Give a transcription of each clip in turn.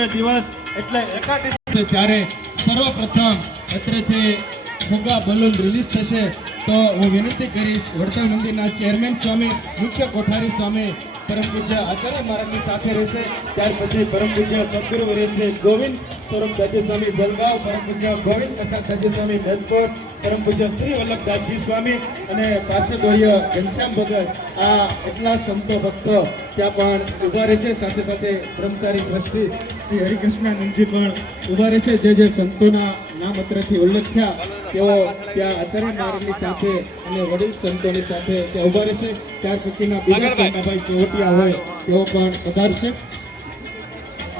તે દિવસ એટલે એકાદશી ત્યારે સર્વપ્રથમ અત્રેથી ફુગા બલૂન રિલીઝ થશે તો હું વિનંતી કરીશ વડતાલ મંદિરના ચેરમેન સ્વામી મુખ્ય કોઠારી સ્વામી પરમ પૂજ્ય આચાર્ય મહારાજની સાથે રહેશે ત્યાર પછી પરમ પૂજ્ય સદગુરુ શ્રી ગોવિંદ સ્વરૂપ દાજી સ્વામી જલગાંવ પરમ પૂજ્ય ગોવિંદ પ્રસાદ દાજી સ્વામી મેદકોટ પરમ પૂજ્ય શ્રી વલ્લભદાસજી સ્વામી અને પાર્ષદોર્ય ઘનશ્યામ ભગત આ એટલા સંતો ભક્તો ત્યાં પણ ઊભા રહેશે સાથે સાથે બ્રહ્મચારી ટ્રસ્ટી શ્રી હરિકૃષ્ણાનંદજી પણ ઊભા રહેશે જે સંતોના નામ અત્રેથી ઉલ્લેખ થયા તેઓ ત્યાં આચાર્ય મહારાજની સાથે અને વડીલ સંતોની સાથે ત્યાં ઊભા રહેશે ત્યાર પછીના બીજા સંતાભાઈ ચોવટિયા હોય તેઓ પણ પધારશે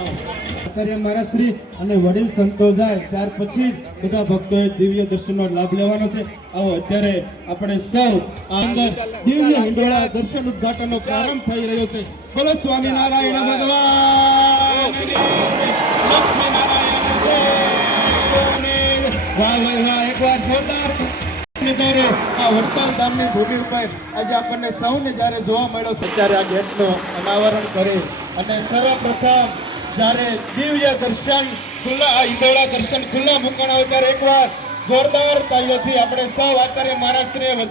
આચાર્ય મહારાજ શ્રી અને વડીલ સંતો જાય ત્યાર પછી બધા ભક્તોએ દિવ્ય દર્શનનો લાભ લેવાનો છે આવો અત્યારે આપણે સૌ અંદર દિવ્ય હિંડોળા દર્શન ઉદ્ઘાટનનો પ્રારંભ થઈ રહ્યો છે બોલો સ્વામિનારાયણ ભગવાન લક્ષ્મી નારાયણ વાહ એકવાર જોરદાર આ વડતાલ ધામની ભૂમિ ઉપર આજે આપણને સૌને જ્યારે જોવા મળ્યો છે ત્યારે આ ગેટનું અનાવરણ કરી અને સર્વપ્રથમ જ્યારે દિવ્ય દર્શન ખુલ્લા ઈંડોળા દર્શન ખુલ્લા મૂકવાના હોય ત્યારે એકવાર જોરદાર તાળીઓથી આપણે સૌ આચાર્ય મહારાજ શ્રી